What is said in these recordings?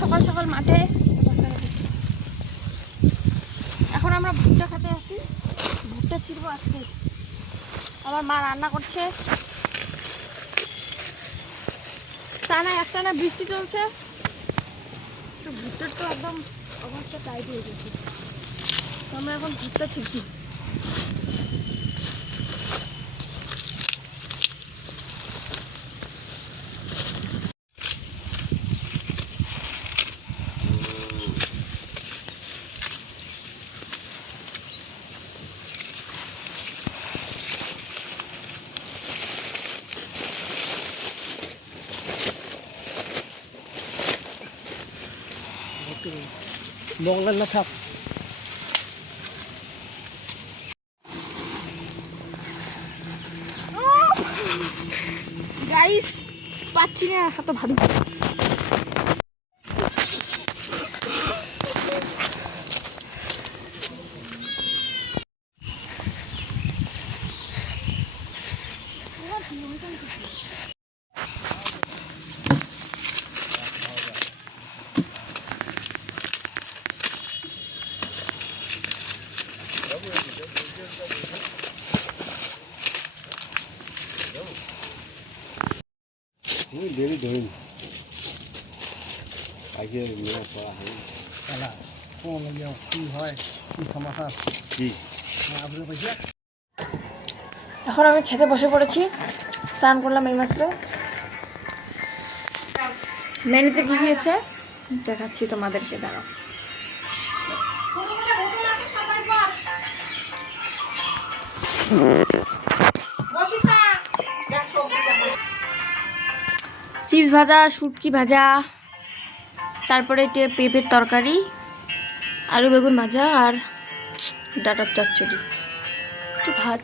সকাল সকাল মাঠে। এখন আমরা ভুট্টা খেতে আসি, ভুট্টা ছিড়বো আজকে। আমার মা রান্না করছে, একটানা বৃষ্টি চলছে, তো ভুট্টার তো একদম অবস্থা টাইট হয়ে গেছে। তো আমরা এখন ভুট্টা ছিড়ছি। বগলের না থাক গাইস, পাচ্ছি না, এত ভারী। দেরি ধরিন আগে মেয়ে পড়া হয় খেলা কোন কি হয় কি সমাচার কি আপনি পয়সা। এখন আমি খেতে বসে পড়েছি, স্নান করলাম এইমাত্র। মেনুতে কি দিয়েছে দেখাচ্ছি তোমাদেরকে, দাঁড়াও। চিপস ভাজা, শুটকি ভাজা, তারপরে পেঁপের তরকারি, আলু বেগুন ভাজা আর ডাটার চচ্চড়ি, তো ভাত,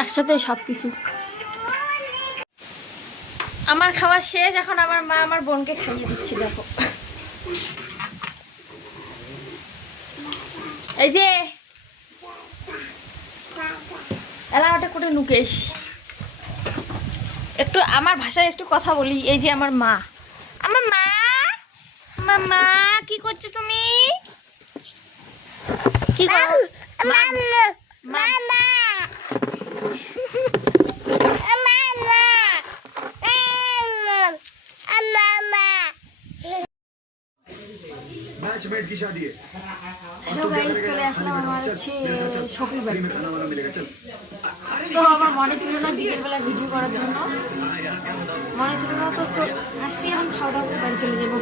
একসাথে সব কিছু। আমার খাওয়া শেষ, এখন আমার মা আমার বোনকে খাইয়ে দিচ্ছে, দেখো। এই যে এলাকাটা করে নুকেশ, একটু আমার ভাষায় একটু কথা বলি। এই যে আমার মা, আমার মা, আমার মা, কি করছো তুমি? কি করো? হ্যালো গাইস, চলে আসলাম আমার হচ্ছে শখের বাড়ি। তো আমার মনে ছিল না বিকেলবেলা ভিডিও করার জন্য, মনে ছিল না, তো আসছি, এখন খাওয়া দাওয়া করে বাড়ি চলে যাবো।